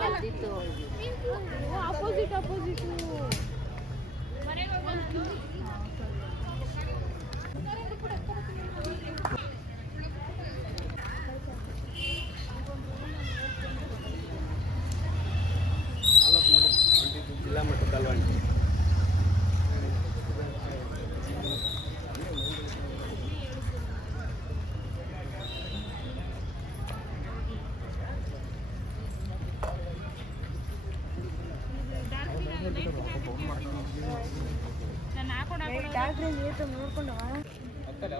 ಬಂದಿತ್ತು. Opposite opposite ಆಮೇಲೆ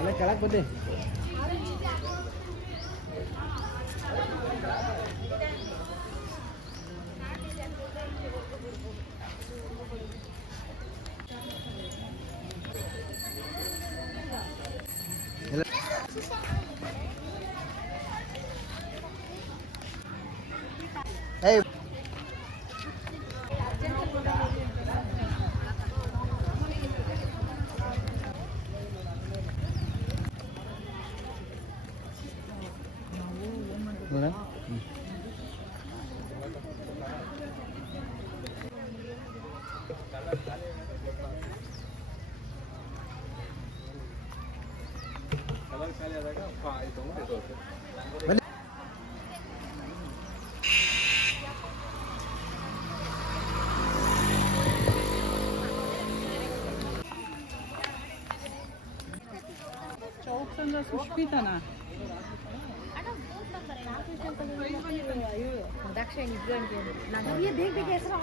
ಅಲ್ಲ ಕೆಳಗೆ ಬಂದೆ ಎಲ್ಲ ಬೇಗ ಹೆಸರು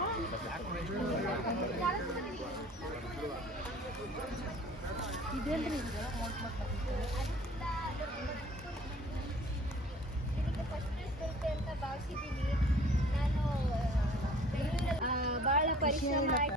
ಇದೇನ್ರಿ ಅಂತ ಭಾವಿಸಿದ್ದೀನಿ ನಾನು ಭಾಳ ಪರಿಶ್ರಮ ಆಯ್ತು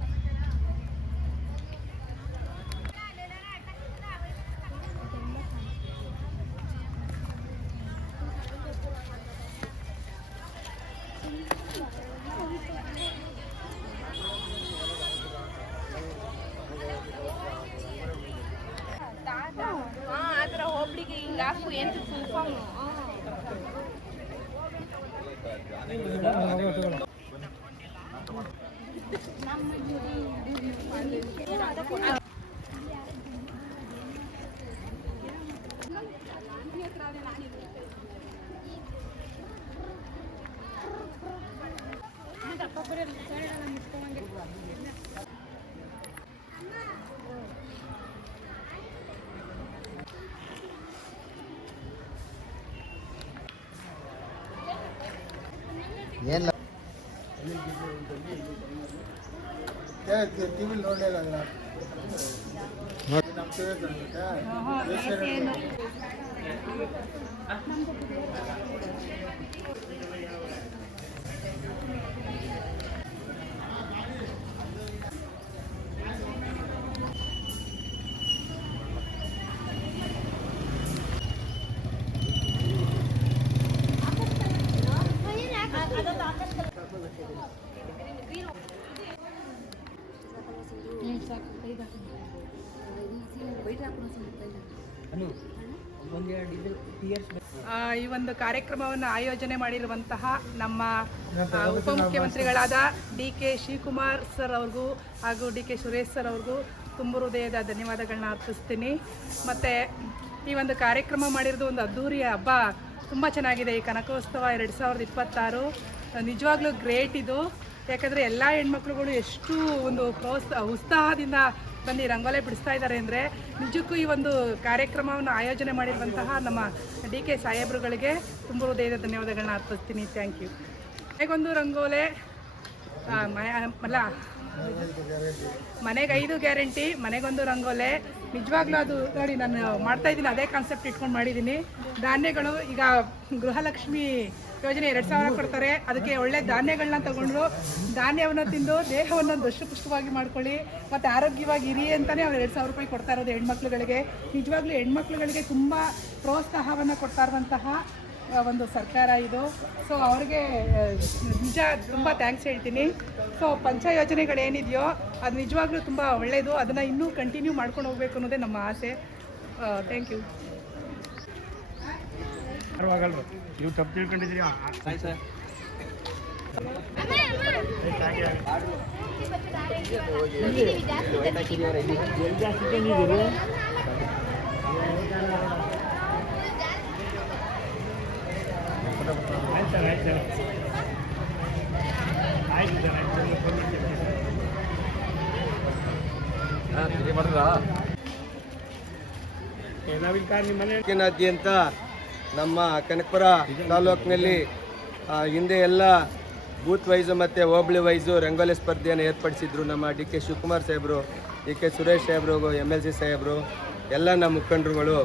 ಹಾ ಆ ಥರ ಹೋಬ್ಳಿಗೆ ಹಿಂಗೆ ಹಾಕು ಏನು ಫುಲ್ ಫಾರ್ಮ್ ಏನಿಲ್ಲ ಟಿವಿ ನೋಡಲಿಲ್ಲ ಆ, ಈ ಒಂದು ಕಾರ್ಯಕ್ರಮವನ್ನು ಆಯೋಜನೆ ಮಾಡಿರುವಂತಹ ನಮ್ಮ ಉಪಮುಖ್ಯಮಂತ್ರಿಗಳಾದ ಡಿ ಕೆ ಶಿವಕುಮಾರ್ ಸರ್ ಅವ್ರಿಗೂ ಹಾಗೂ ಡಿ ಕೆ ಸುರೇಶ್ ಸರ್ ಅವ್ರಿಗೂ ತುಂಬ ಹೃದಯದ ಧನ್ಯವಾದಗಳನ್ನ ಅರ್ಪಿಸ್ತೀನಿ. ಮತ್ತು ಈ ಒಂದು ಕಾರ್ಯಕ್ರಮ ಮಾಡಿರೋದು ಒಂದು ಅದ್ಧೂರಿಯ ಹಬ್ಬ. ತುಂಬ ಚೆನ್ನಾಗಿದೆ ಈ ಕನಕೋತ್ಸವ ಎರಡು ಸಾವಿರದ ಇಪ್ಪತ್ತಾರು. ನಿಜವಾಗ್ಲೂ ಗ್ರೇಟ್ ಇದು. ಯಾಕಂದರೆ ಎಲ್ಲ ಹೆಣ್ಮಕ್ಳುಗಳು ಎಷ್ಟು ಒಂದು ಪ್ರೋತ್ಸಾಹ ಉತ್ಸಾಹದಿಂದ ಈ ರಂಗೋಲೆ ಬಿಡಿಸ್ತಾ ಇದ್ದಾರೆ ಅಂದರೆ ನಿಜಕ್ಕೂ ಈ ಒಂದು ಕಾರ್ಯಕ್ರಮವನ್ನು ಆಯೋಜನೆ ಮಾಡಿರುವಂತಹ ನಮ್ಮ ಡಿ ಕೆ ಸಾಹೇಬ್ರುಗಳಿಗೆ ತುಂಬ ಹೃದಯದ ಧನ್ಯವಾದಗಳನ್ನ ಅರ್ಪಿಸ್ತೀನಿ. ಥ್ಯಾಂಕ್ ಯು ಹೇಗೊಂದು ರಂಗೋಲೆ? ಅಲ್ಲ ಮನೆಗೆ ಐದು ಗ್ಯಾರಂಟಿ, ಮನೆಗೊಂದು ರಂಗೋಲೆ. ನಿಜವಾಗ್ಲೂ ಅದು ನೋಡಿ, ನಾನು ಮಾಡ್ತಾ ಇದ್ದೀನಿ, ಅದೇ ಕಾನ್ಸೆಪ್ಟ್ ಇಟ್ಕೊಂಡು ಮಾಡಿದ್ದೀನಿ. ಧಾನ್ಯಗಳು, ಈಗ ಗೃಹಲಕ್ಷ್ಮಿ ಯೋಜನೆ ಎರಡು ಸಾವಿರ ಕೊಡ್ತಾರೆ. ಅದಕ್ಕೆ ಒಳ್ಳೆ ಧಾನ್ಯಗಳನ್ನ ತಗೊಂಡು ಧಾನ್ಯವನ್ನು ತಿಂದು ದೇಹವನ್ನು ದಷ್ಟಪುಷ್ಟವಾಗಿ ಮಾಡ್ಕೊಳ್ಳಿ. ಮತ್ತು ಆರೋಗ್ಯವಾಗಿ ಇರಿ ಅಂತಲೇ ಅವ್ರು ಎರಡು ಸಾವಿರ ರೂಪಾಯಿ ಕೊಡ್ತಾ ಇರೋದು ಹೆಣ್ಮಕ್ಳುಗಳಿಗೆ. ನಿಜವಾಗ್ಲೂ ಹೆಣ್ಮಕ್ಳುಗಳಿಗೆ ತುಂಬ ಪ್ರೋತ್ಸಾಹವನ್ನು ಕೊಡ್ತಾ ಇರುವಂತಹ ಒಂದು ಸರ್ಕಾರ ಇದು. ಸೊ ಅವ್ರಿಗೆ ನಿಜ ತುಂಬ ಥ್ಯಾಂಕ್ಸ್ ಹೇಳ್ತೀನಿ. ಸೊ ಪಂಚ ಯೋಜನೆಗಳೇನಿದೆಯೋ ಅದು ನಿಜವಾಗ್ಲೂ ತುಂಬ ಒಳ್ಳೆಯದು ಅದನ್ನು ಇನ್ನೂ ಕಂಟಿನ್ಯೂ ಮಾಡ್ಕೊಂಡು ಹೋಗ್ಬೇಕು ಅನ್ನೋದೇ ನಮ್ಮ ಆಸೆ. ಥ್ಯಾಂಕ್ ಯು ನೀವು ತಪ್ಪು ತಿಳ್ಕೊಂಡಿದ್ದೀರಿ? ಆಯ್ತು ಸರ್ ನಮ್ಮ ಕನಕಪುರ ತಾಲೂಕಿನಲ್ಲಿ ಹಿಂದೆ ಎಲ್ಲ ಬೂತ್ ವೈಸು ಮತ್ತು ಹೋಬಳಿ ವೈಸು ರಂಗೋಲಿ ಸ್ಪರ್ಧೆಯನ್ನು ಏರ್ಪಡಿಸಿದ್ರು ನಮ್ಮ ಡಿ ಕೆ ಶಿವಕುಮಾರ್ ಸಾಹೇಬರು, ಡಿ ಕೆ ಸುರೇಶ್ ಸಾಹೇಬರು, ಎಂ ಎಲ್ ಸಿ ಸಾಹೇಬರು, ಎಲ್ಲ ನಮ್ಮ ಮುಖಂಡರುಗಳು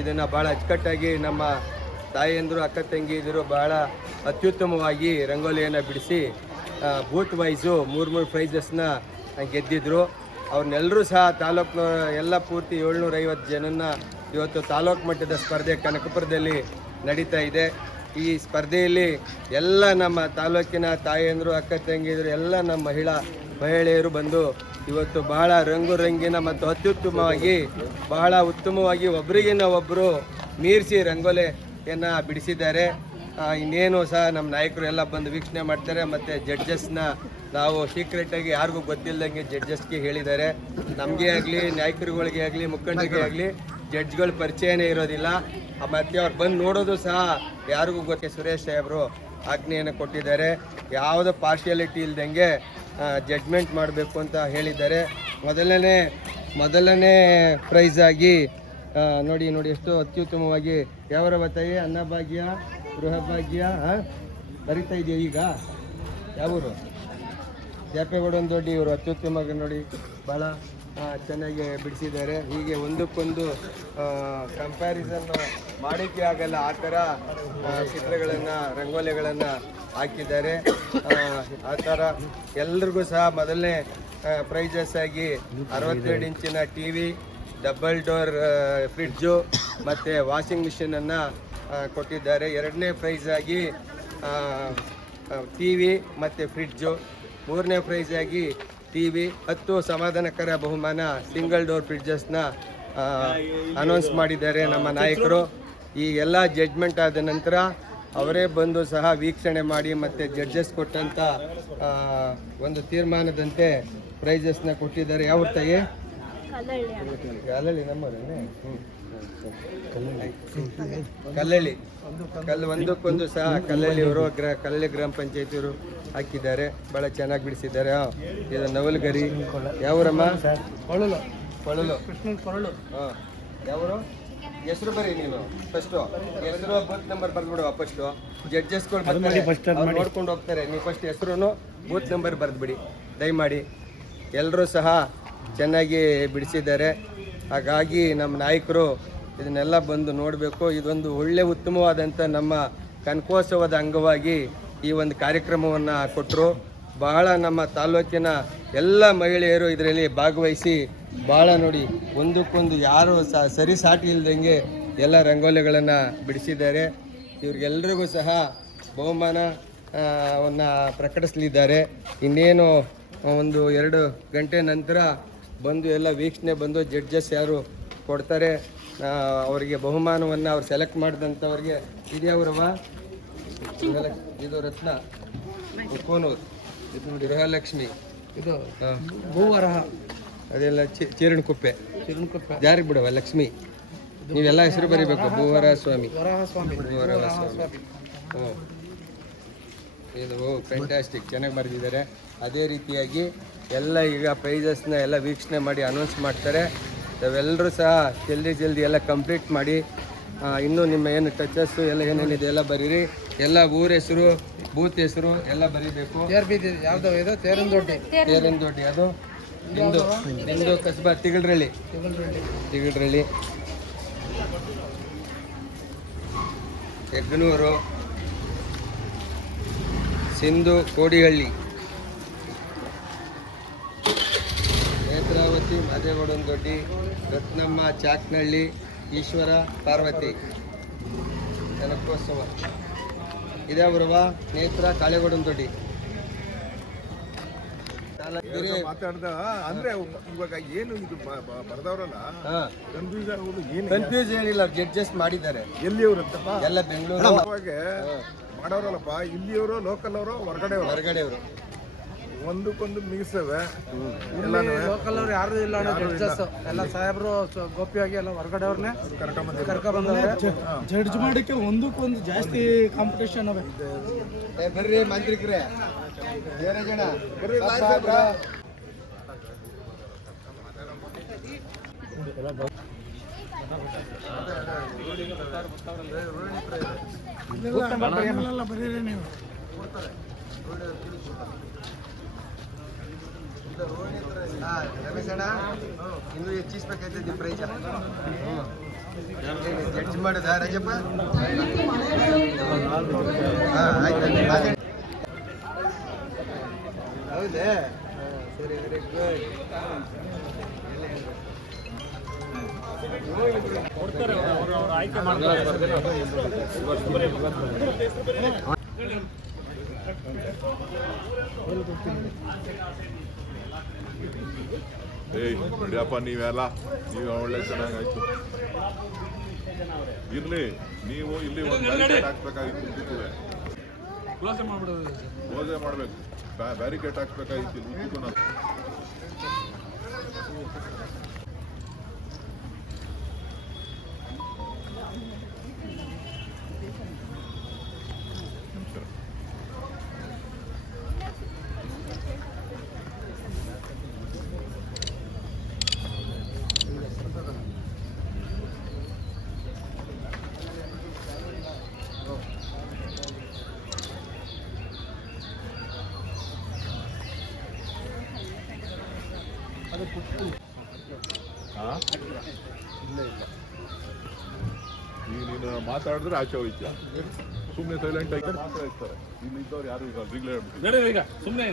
ಇದನ್ನು ಭಾಳ ಅಚ್ಚುಕಟ್ಟಾಗಿ ನಮ್ಮ ತಾಯಿಯಂದರು ಅಕ್ಕ ತಂಗಿಯಂದಿರು ಬಹಳ ಅತ್ಯುತ್ತಮವಾಗಿ ರಂಗೋಲಿಯನ್ನು ಬಿಡಿಸಿ ಬೂತ್ ವೈಸು ಮೂರು ಮೂರು ಪ್ರೈಸಸ್ನ ಗೆದ್ದಿದ್ರು. ಅವ್ರನ್ನೆಲ್ಲರೂ ಸಹ ತಾಲೂಕಿನ ಎಲ್ಲ ಪೂರ್ತಿ ಏಳ್ನೂರೈವತ್ತು ಜನನ ಇವತ್ತು ತಾಲೂಕು ಮಟ್ಟದ ಸ್ಪರ್ಧೆ ಕನಕಪುರದಲ್ಲಿ ನಡೀತಾ ಇದೆ. ಈ ಸ್ಪರ್ಧೆಯಲ್ಲಿ ಎಲ್ಲ ನಮ್ಮ ತಾಲೂಕಿನ ತಾಯಿಯಂದರು ಅಕ್ಕ ತಂಗಿಯಂದರು ಎಲ್ಲ ನಮ್ಮ ಮಹಿಳಾ ಮಹಿಳೆಯರು ಬಂದು ಇವತ್ತು ಬಹಳ ರಂಗು ರಂಗಿನ ಮತ್ತು ಅತ್ಯುತ್ತಮವಾಗಿ ಬಹಳ ಉತ್ತಮವಾಗಿ ಒಬ್ಬರಿಗಿನ ಒಬ್ಬರು ಮೀರಿಸಿ ರಂಗೋಲೆಯನ್ನು ಬಿಡಿಸಿದ್ದಾರೆ. ಇನ್ನೇನು ಸಹ ನಮ್ಮ ನಾಯಕರು ಎಲ್ಲ ಬಂದು ವೀಕ್ಷಣೆ ಮಾಡ್ತಾರೆ. ಮತ್ತು ಜಡ್ಜಸ್ನ ನಾವು ಸೀಕ್ರೆಟಾಗಿ ಯಾರಿಗೂ ಗೊತ್ತಿಲ್ಲದಂಗೆ ಜಡ್ಜಸ್ಗೆ ಹೇಳಿದ್ದಾರೆ. ನಮಗೆ ಆಗಲಿ ನಾಯಕರುಗಳಿಗೆ ಆಗಲಿ ಮುಖಂಡರಿಗೆ ಆಗಲಿ ಜಡ್ಜ್ಗಳ ಪರಿಚಯನೇ ಇರೋದಿಲ್ಲ. ಮತ್ತು ಅವ್ರು ಬಂದು ನೋಡೋದು ಸಹ ಯಾರಿಗೂ ಗೊತ್ತೇ ಸುರೇಶ್ ಸಾಹೇಬರು ಆಜ್ಞೆಯನ್ನು ಕೊಟ್ಟಿದ್ದಾರೆ. ಯಾವುದೋ ಪಾರ್ಶಿಯಾಲಿಟಿ ಇಲ್ದಂಗೆ ಜಡ್ಜ್ಮೆಂಟ್ ಮಾಡಬೇಕು ಅಂತ ಹೇಳಿದ್ದಾರೆ. ಮೊದಲನೇ ಮೊದಲನೇ ಪ್ರೈಸಾಗಿ ನೋಡಿ ನೋಡಿ, ಎಷ್ಟು ಅತ್ಯುತ್ತಮವಾಗಿ ಯಾವರ ಬತ್ತಾಯಿ? ಅನ್ನಭಾಗ್ಯ, ಗೃಹಭಾಗ್ಯ? ಬರಿತಾ ಇದೆಯಾ ಈಗ? ಯಾವೂರು? ಜಾಪೇಗೌಡನ ದೊಡ್ಡಿ ಇವರು ಅತ್ಯುತ್ತಮವಾಗಿ ನೋಡಿ ಭಾಳ ಚೆನ್ನಾಗಿ ಬಿಡಿಸಿದ್ದಾರೆ. ಹೀಗೆ ಒಂದಕ್ಕೊಂದು ಕಂಪ್ಯಾರಿಸನ್ ಮಾಡೋಕ್ಕೆ ಆಗಲ್ಲ. ಆ ಥರ ಚಿತ್ರಗಳನ್ನು, ರಂಗೋಲಿಗಳನ್ನು ಹಾಕಿದ್ದಾರೆ. ಆ ಥರ ಎಲ್ರಿಗೂ ಸಹ ಮೊದಲನೇ ಪ್ರೈಜಸ್ ಆಗಿ ಅರವತ್ತೆರಡು ಇಂಚಿನ T V double door fridge ಮತ್ತು ವಾಷಿಂಗ್ ಮಿಷಿನನ್ನು ಕೊಟ್ಟಿದ್ದಾರೆ. ಎರಡನೇ ಪ್ರೈಸ್ ಆಗಿ ಟಿ ವಿ ಮತ್ತು ಫ್ರಿಡ್ಜು. ಮೂರನೇ ಪ್ರೈಸ್ ಆಗಿ ಟಿ ವಿ ಹತ್ತು ಸಮಾಧಾನಕರ ಬಹುಮಾನ ಸಿಂಗಲ್ ಡೋರ್ ಫ್ರಿಡ್ಜಸ್ನ ಅನೌನ್ಸ್ ಮಾಡಿದ್ದಾರೆ ನಮ್ಮ ನಾಯಕರು. ಈ ಎಲ್ಲ ಜಡ್ಜ್ಮೆಂಟ್ ಆದ ನಂತರ ಅವರೇ ಬಂದು ಸಹ ವೀಕ್ಷಣೆ ಮಾಡಿ ಮತ್ತು ಜಡ್ಜಸ್ ಕೊಟ್ಟಂಥ ಒಂದು ತೀರ್ಮಾನದಂತೆ ಪ್ರೈಸಸ್ನ ಕೊಟ್ಟಿದ್ದಾರೆ. ಯಾವ ಕಲ್ಲಳ್ಳಿ ಕಲ್ಲಳ್ಳಿ ಕಲ್ಲು ಒಂದಕ್ಕೊಂದು ಸಹ ಕಲ್ಲಳ್ಳಿ ಅವರು ಗ್ರಾ ಕಲ್ಲಳ್ಳಿ ಗ್ರಾಮ ಪಂಚಾಯತಿಯವರು ಹಾಕಿದ್ದಾರೆ. ಭಾಳ ಚೆನ್ನಾಗಿ ಬಿಡಿಸಿದ್ದಾರೆ. ಇದು ನವಲಗರಿ. ಯಾವರಮ್ಮ? ಕೊಳಲು. ಕೊಳಲು. ಕೊರಳು ಹಾಂ. ಯಾವರು? ಹೆಸರು ಬರೀ ನೀನು ಫಸ್ಟು ಹೆಸರು ಬೂತ್ ನಂಬರ್ ಬರ್ದ್ಬಿಡುವ ಫಸ್ಟು ಜಡ್ಜಸ್ಗಳು ಬರ್ತಾರೆ. ನೋಡ್ಕೊಂಡು ಹೋಗ್ತಾರೆ. ನೀವು ಫಸ್ಟ್ ಹೆಸರು ಬೂತ್ ನಂಬರ್ ಬರೆದ್ಬಿಡಿ. ದಯಮಾಡಿ. ಎಲ್ಲರೂ ಸಹ ಚೆನ್ನಾಗಿ ಬಿಡಿಸಿದ್ದಾರೆ. ಹಾಗಾಗಿ ನಮ್ಮ ನಾಯಕರು ಇದನ್ನೆಲ್ಲ ಬಂದು ನೋಡಬೇಕು. ಇದೊಂದು ಒಳ್ಳೆ ಉತ್ತಮವಾದಂಥ ನಮ್ಮ ಕನಕೋತ್ಸವದ ಅಂಗವಾಗಿ ಈ ಒಂದು ಕಾರ್ಯಕ್ರಮವನ್ನು ಕೊಟ್ಟರು ಬಹಳ ನಮ್ಮ ತಾಲೂಕಿನ ಎಲ್ಲ ಮಹಿಳೆಯರು ಇದರಲ್ಲಿ ಭಾಗವಹಿಸಿ ಭಾಳ ನೋಡಿ ಒಂದಕ್ಕೊಂದು ಯಾರು ಸರಿ ಸಾಟಿ ಇಲ್ದಂಗೆ ಎಲ್ಲ ರಂಗೋಲಿಗಳನ್ನು ಬಿಡಿಸಿದ್ದಾರೆ. ಇವ್ರಿಗೆಲ್ರಿಗೂ ಸಹ ಬಹುಮಾನವನ್ನು ಪ್ರಕಟಿಸಲಿದ್ದಾರೆ. ಇನ್ನೇನು ಒಂದು ಎರಡು ಗಂಟೆ ನಂತರ ಬಂದು ಎಲ್ಲ ವೀಕ್ಷಣೆ ಬಂದು ಜಡ್ಜಸ್ ಯಾರು ಕೊಡ್ತಾರೆ ಅವರಿಗೆ ಬಹುಮಾನವನ್ನು ಅವ್ರು ಸೆಲೆಕ್ಟ್ ಮಾಡಿದಂಥವ್ರಿಗೆ ಇದ್ಯಾವ್ರವ ಇದು ರತ್ನ ಉಪ್ಪನೂರು ಇದು ಗೃಹಲಕ್ಷ್ಮಿ ಇದು. ಭೂವರಹ ಅದೆಲ್ಲ ಚಿ- ಚೀರಣಕುಪ್ಪೆ. ಯಾರಿಗೆ ಬಿಡವ? ಲಕ್ಷ್ಮಿ. ನೀವೆಲ್ಲ ಹೆಸರು ಬರೀಬೇಕು ಭೂವರ ಸ್ವಾಮಿ ಸ್ವಾಮಿ ಹ್ಞೂ ಇದು ಫ್ಯಾಂಟಾಸ್ಟಿಕ್ ಚೆನ್ನಾಗಿ ಬರೆದಿದ್ದಾರೆ. ಅದೇ ರೀತಿಯಾಗಿ ಎಲ್ಲ ಈಗ ಪ್ರೈಸಸ್ನ ಎಲ್ಲ ವೀಕ್ಷಣೆ ಮಾಡಿ ಅನೌನ್ಸ್ ಮಾಡ್ತಾರೆ. ತಾವೆಲ್ಲರೂ ಸಹ ಜಲ್ದಿ ಜಲ್ದಿ ಎಲ್ಲ ಕಂಪ್ಲೀಟ್ ಮಾಡಿ ಇನ್ನೂ ನಿಮ್ಮ ಏನು ಟಚಸ್ಸು ಎಲ್ಲ ಏನೇನಿದೆ ಎಲ್ಲ ಬರೀರಿ. ಎಲ್ಲ ಊರ ಹೆಸರು ಬೂತ್ ಹೆಸರು ಎಲ್ಲ ಬರೀಬೇಕು. ಯಾವ್ದು ಇದು? ತೇರಿನ ದೊಡ್ಡಿ ತೇರಿನ ದೊಡ್ಡಿ ಅದು. ನಿಮ್ಮದು ನಿಮ್ಮದು ಕಸ್ಬಾ ತಿಗಳ್ರಳ್ಳಿ. ತಿಗಳ್ರಳ್ಳಿ. ಹೆಗ್ನೂರು ಸಿಂಧು ಕೋಡಿಹಳ್ಳಿ. ನೇತ್ರಾವತಿ ಮಾದೇಗೌಡನ ದೊಡ್ಡಿ ರತ್ನಮ್ಮ ಚಾಕ್ನಹಳ್ಳಿ ಈಶ್ವರ ಪಾರ್ವತಿ. ಕನಕೋತ್ಸವ ಇದ್ಯಾವ್ರವ ನೇತ್ರ ಕಾಳೆಗೌಡನ ದೊಡ್ಡಿ. ತಾಲೂಕಿಗೆ ಮಾತಾಡ್ದ ಅಂದ್ರೆ ಇವಾಗ ಏನು ಇದು ಬರ್ದವ್ರಲ್ಲ? ಕನ್ಫ್ಯೂಸ್ ಆಗೋದು ಏನು ಕನ್ಫ್ಯೂಸ್ ಏನಿಲ್ಲ ಅಡ್ಜಸ್ಟ್ ಮಾಡಿದ್ದಾರೆ. ಎಲ್ಲಿಯವ್ರಂತಪ್ಪ? ಎಲ್ಲ ಬೆಂಗಳೂರು. ಮಾಡೋರಲ್ಲಪ್ಪ ಇಲ್ಲಿಯವರು ಲೋಕಲ್ ಅವರು ಹೊರಗಡೆ ಹೊರಗಡೆ ಅವರು ಒಂದಕ್ಕೊಂದು ಮೀಸವೆ ಲೋಕಲ್ ಅವ್ರು ಯಾರು ಇಲ್ಲ ಜಡ್ಜಸ್ ಎಲ್ಲ ಸಾಹೇಬ್ರು ಗೋಪಿಯಾಗಿ ಎಲ್ಲ ಹೊರಗಡೆ ಅವ್ರನ್ನೇ ಕರ್ಕೊಂಡ್ ಬಂದವ್ರೆ ಜಡ್ಜ್ ಮಾಡಕ್ಕೆ ಒಂದಕ್ಕೊಂದು ಜಾಸ್ತಿ ಕಾಂಪಿಟೇಷನ್ ಅವೆ ಬರ್ರಿ ಮಂತ್ರಿಕ್ರೆ ಬೇರೆ ಜನ ಹಾ, ರಮೇಶ್ ಅಣ್ಣ ಇನ್ನೂ ಹೆಚ್ಚಿಸ್ಬೇಕಾಯ್ತದೆ ಪ್ರೈಜ ಜಡ್ಜ್ ಮಾಡುದಾ ರಾಜಪ್ಪ? ಹಾ ಆಯ್ತು ಹೌದೇ? ಸರಿ ವೆರಿ ಗುಡ್ ಏಯ್ ನಡಿಯಪ್ಪ ನೀವೆಲ್ಲ ನೀವು ಒಳ್ಳೆ ಚೆನ್ನಾಗಾಯ್ತು ಇರ್ಲಿ ನೀವು ಇಲ್ಲಿ ಒಂದು ಬ್ಯಾರಿಕೇಡ್ ಹಾಕ್ಬೇಕಾಗಿತ್ತು ಇದಕ್ಕೂವೆ. ಕ್ಲೋಸೇ ಮಾಡಬೇಕು. ಬ್ಯಾರಿಕೇಡ್ ಹಾಕ್ಬೇಕಾಗಿತ್ತು ಇದಕ್ಕೂ ಈಗ ನೀನು ಮಾತಾಡಿದ್ರೆ ಆಚೆ ಹೋಯ್ತು. ಸುಮ್ಮನೆ ಸೈಲೆಂಟ್ ಆಗಿ ಮಾತಾಡ್ತಾರೆ ಯಾರು ಈಗ ಈಗ ಸುಮ್ಮನೆ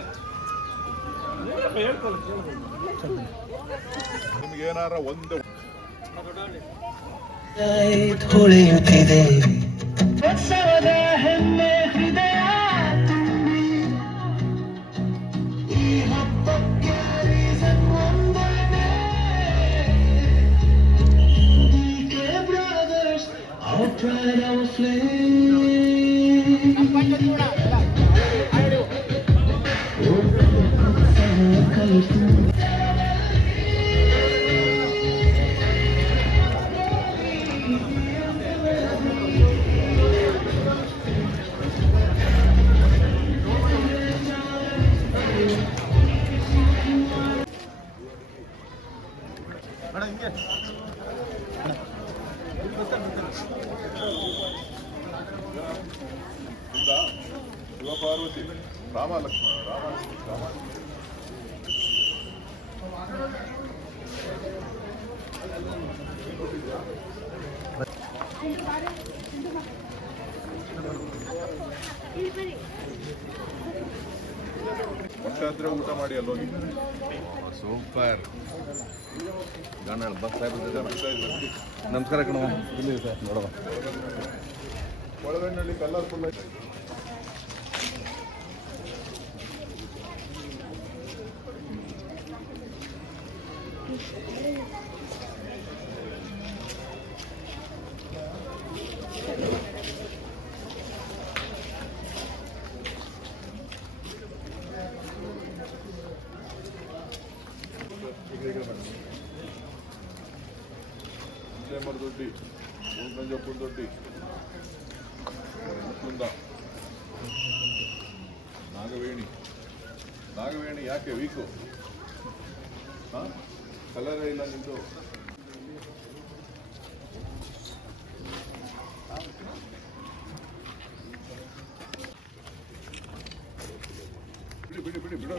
ನಿಮ್ಗೇನಾರ ಒಂದು ಹೊಳೆಯುತ್ತಿದೆ ಹೆಮ್ಮೆ ಇಂದ ಸೂಪರ್. ನಮಸ್ಕಾರ ಕಣ ಇಲ್ಲಿ ಸರ್ ನೋಡುವ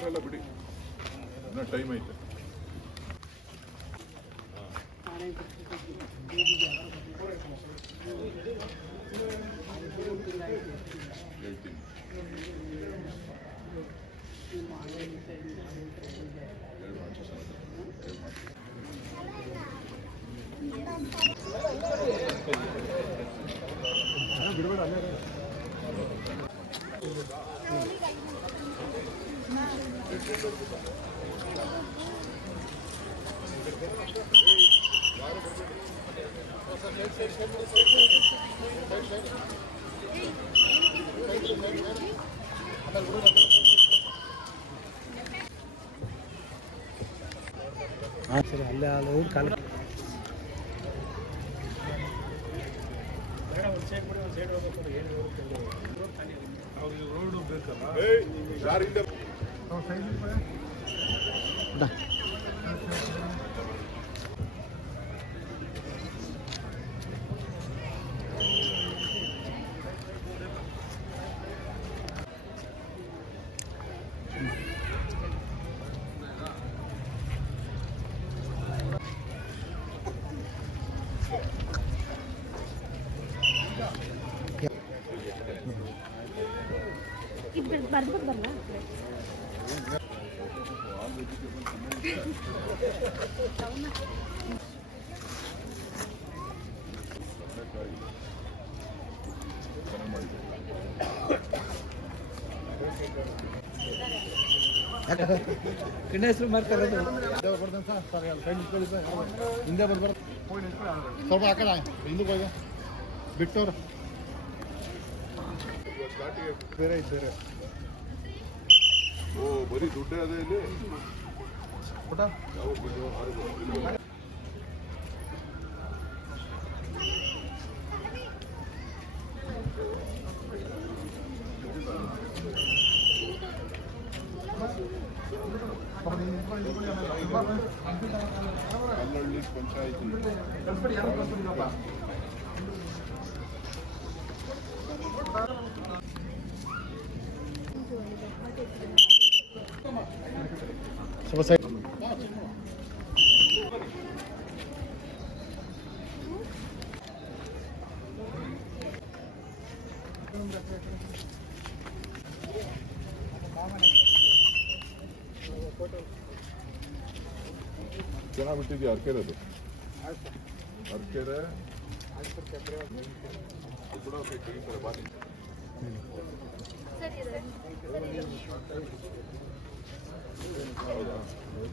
ಬಿಡಿ ಬಿಡಿ. ಇನ್ನೂ ಟೈಮ್ ಐತೆ. ಹಾಂ. ಸರಿ ಅಲ್ಲೇ ಅಲ್ಲಿ ಹೋಗಿ ಕಾಲ ಬರ್ದ್ಬಿಟ್ಟು ಬರಲ್ಲ ಕಿಣ್ಣ ಹೆಸರು ಮಾಡ್ತಾರೆ ಹಿಂದೆ ಬರ್ಬಾರ್ದು ಸ್ವಲ್ಪ ಹಾಕಲ್ಲ ಹಿಂದಕ್ಕೆ ಹೋಗಿ ಬೇರೆ ಬೇರೆ ಬರೀ ದುಡ್ಡೇ ಅದೇ ಇಲ್ಲಿ ಊಟ ಯಾವ ಬಿಡು, ಆರು ಬಿಡು. ಕಲ್ಲಳ್ಳಿ ಪಂಚಾಯತಿ ಸ್ವಲ್ಪ ಸೈಡ್ ಚೆನ್ನಾಗಿ ಬಿಟ್ಟಿದ್ಯಾ ಅರ್ಕೆರದು ಅರ್ಕೆರೆ? ಕೂಡ ತೆಗಿತಾರೆ ಬಾರಿ ಹೌದಾ ಮಾಡಿ ಮಾಡಿ ಇನ್ನೂ ಟೈಮ್ ಇದೆ ಮಾಡಿ ಅರ್ಜೆಂಟ್ ಮಾಡಿ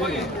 రంగ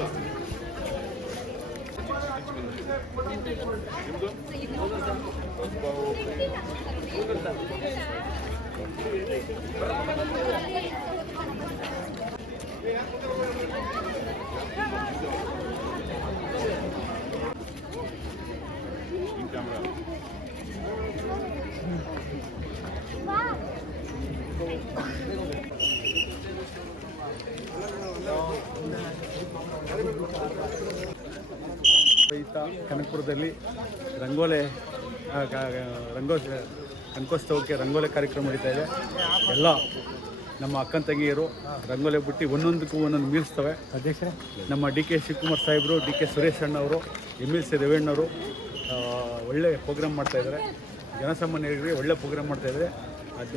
ನೋಡಿ ಅಂತ ಕ್ಯಾಮ್ರಾ ರೈತ ಕನಕಪುರದಲ್ಲಿ ರಂಗೋಲೆ ರಂಗೋ ಕನಕೋತ್ಸವಕ್ಕೆ ರಂಗೋಲೆ ಕಾರ್ಯಕ್ರಮ ನಡೀತಾ ಇದೆ. ಎಲ್ಲ ನಮ್ಮ ಅಕ್ಕನ ತಂಗಿಯರು ರಂಗೋಲೆ ಬಿಟ್ಟು ಒಂದೊಂದಕ್ಕೂ ಒಂದೊಂದು ಮೀರಿಸ್ತವೆ. ಅಧ್ಯಕ್ಷ ನಮ್ಮ ಡಿ ಕೆ ಶಿವಕುಮಾರ್ ಸಾಹೇಬರು ಡಿ ಕೆ ಸುರೇಶ್ ಅಣ್ಣವರು ಎಂ ಎಲ್ ಸಿ ರೇವಣ್ಣವರು ಒಳ್ಳೆ ಪ್ರೋಗ್ರಾಮ್ ಮಾಡ್ತಾಯಿದ್ದಾರೆ ಜನಸಾಮಾನ್ಯರಿಗೆ ಒಳ್ಳೆ ಪ್ರೋಗ್ರಾಮ್ ಮಾಡ್ತಾಯಿದ್ದಾರೆ ಅದ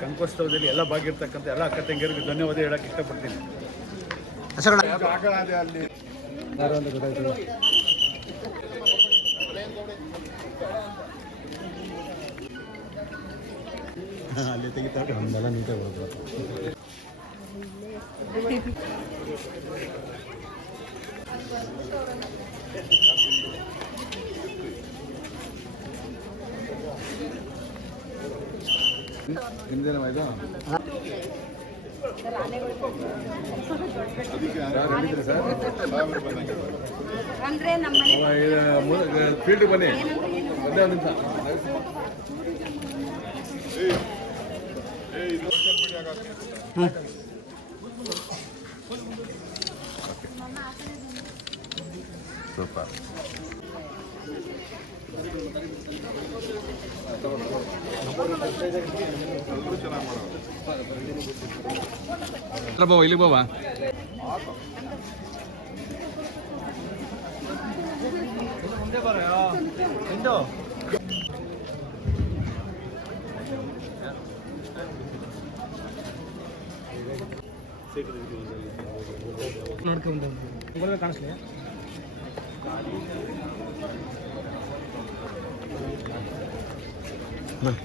ಕನಕೋತ್ಸವದಲ್ಲಿ ಎಲ್ಲ ಭಾಗಿರ್ತಕ್ಕಂಥ ಎಲ್ಲ ಅಕ್ಕ ತಂಗಿಯರಿಗೆ ಧನ್ಯವಾದ ಹೇಳೋಕ್ಕೆ ಇಷ್ಟಪಡ್ತೀನಿ. ಜಾಗ ಅದೇ ಅಲ್ಲಿ ನಿಮ್ದೇನಮ್ಮ ಇದು ಸಾವಿರ ಬಂದಂಗೆ ಅಂದ್ರೆ ಫೀಲ್ಡ್ ಬನ್ನಿ. ಒಂದೇ ಒಂದು ನಿಮಿಷ. ಏ ಇದು ಸೋಷಿಯಲ್ ಮೀಡಿಯಾಗ ಸೂಪರ್ ಚೆನ್ನಾಗಿ ಮಾಡೋದು ಬಾಬಾ ಇಲ್ಲಿ ಬಾಬಾ ನೋಡ್ಕೊಂಡು ಕಾಣಿಸ್ಲಿ Man.